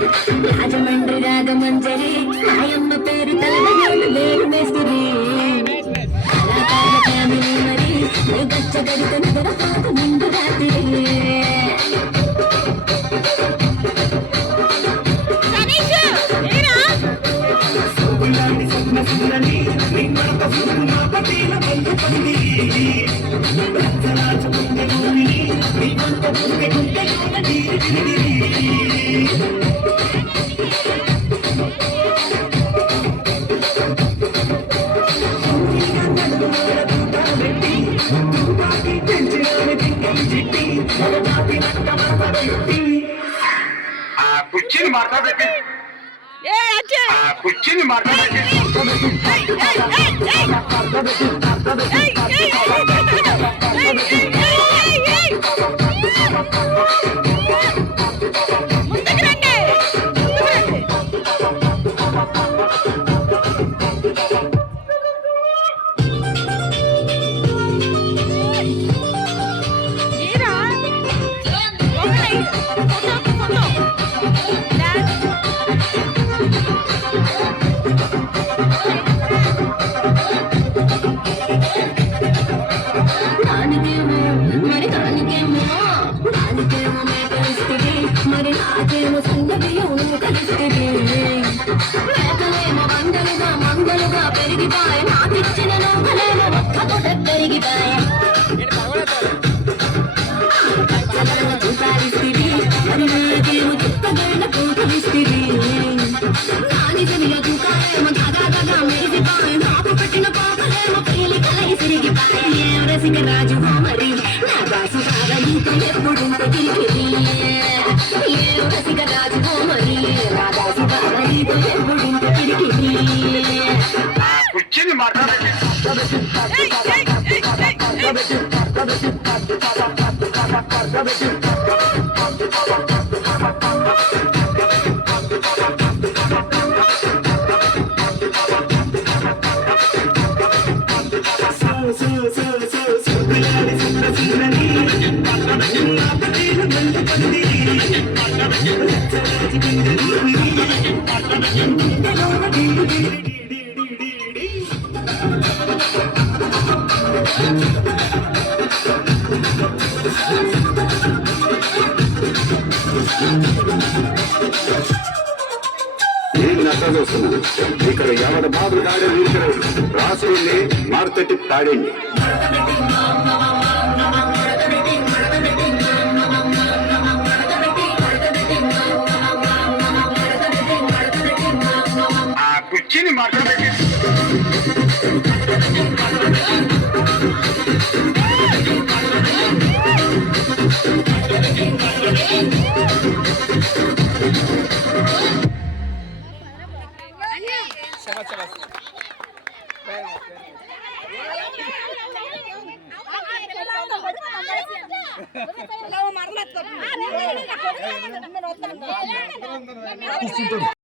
రాజమండ్రి రాగమంజరి మాయమ్మ పేరు తలవేలు వేరు మేస్తిరి కళాకార ఫ్యామిలీ మరి గచ్చ గడిత నిద్రపోత నిండు రాత్రి కుర్చీని మాట్లాడబెట్టి కుర్చీని మాట్లాడబెట్టి మరి నాకేమో సంగతియో నువ్వు కలిస్తుంది మేకలేమో మంగలుగా మంగలుగా పెరిగిపాయ నాకిచ్చిన నౌకలేమో ఒక్క పూట పెరిగిపాయ చూపాలిస్తుంది మరి నాకేమో చుక్కగళ్ళ పూకలిస్తుంది నానిసరిగా చూకాలేమో దగా మెరిగిపాయ నాకు పెట్టిన పాపలేమో పేలి కలయి సిరిగిపాయ ఏం రసిక రాజు మరి నా బాసు బాగా నీతో ఎప్పుడు తిరిగి కుర్చీని మాట్లాడండి నేను నష్టం వస్తున్నాను ఇక్కడ ఎవరి బాబులు తాడే రాసి మార్కెట్ తాడండి కుర్చీని మాట్లాడబెట్టి మరలా